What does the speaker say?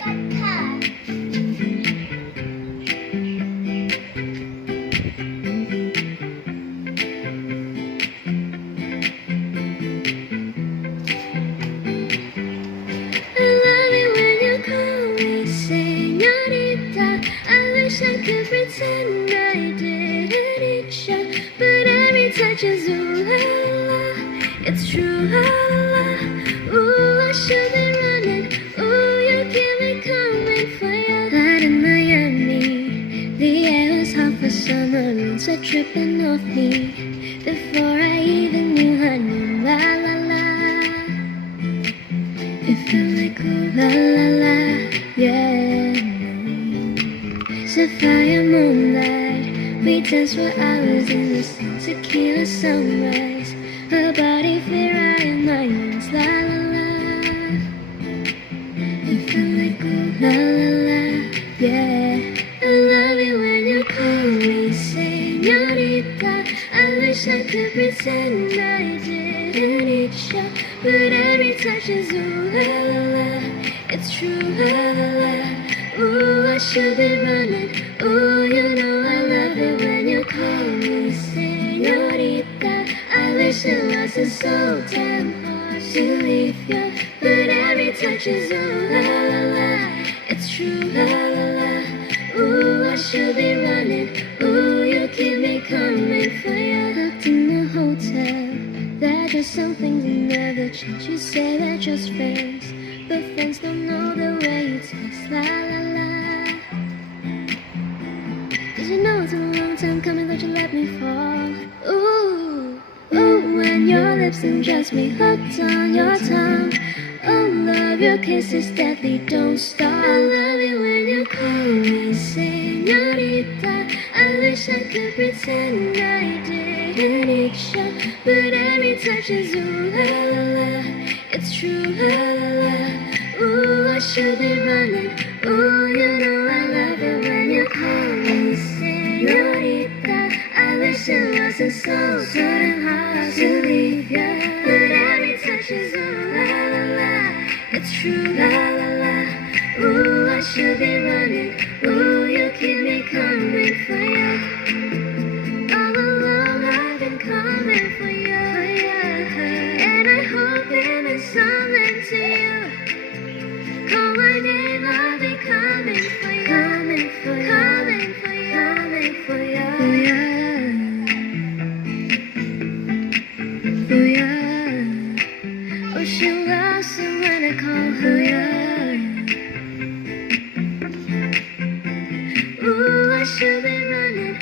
กันค่ะ I love it when you call me señorita. I wish I could pretend I didn't eat you, but every touch is ooh la la. It's true la la. Ooh, I should be running. Ooh, you keep me coming for you. Out in Miami, the air was hot for summer. Winds were dripping off me before I even knew her name. La la la. It felt like ooh la la la, yeah. Sapphire moonlight, we danced for hours in the sun. Tequila sunrise, her body fit right in my arms. La la la. It felt like ooh la la la, yeah. I love it when you call me señorita. I wish I could pretend I didn't eat you, but every touch is ooh la la la. It's true la la la. Ooh, I should be running. Ooh, you know I love it when you call me señorita. I wish it wasn't so damn hard to leave you, but every touch is ooh la la la. It's true la la la. Ooh, I should be running. Ooh, you keep me coming for you. Locked in the hotel, there are just some things that never change. You say they're just friends, but friends don't know the way you taste. La la la. 'Cause you know it's a long time coming that you let me fall. Ooh, ooh, when your lips undress me, hooked on your tongue. Oh, love, your kiss is deadly, don't stop. I love it when you call me señorita. I wish I could pretend I didn't eat you, but every touch is ooh la la la. It's true la la la. Ooh, I should be running. Ooh, you know I love it when you call me señorita. I wish it wasn't so damn hard to leave you, but every touch is ooh la la la. It's true la la la. Ooh, I should be running. Ooh, you keep me coming for you. All along I've been coming for you, and I hope it means something to you. Call my name, I'll be coming for you, coming for you, coming for you, coming for you. Oh yeah, oh she loves it when I call her yeah. Ooh, I should be running.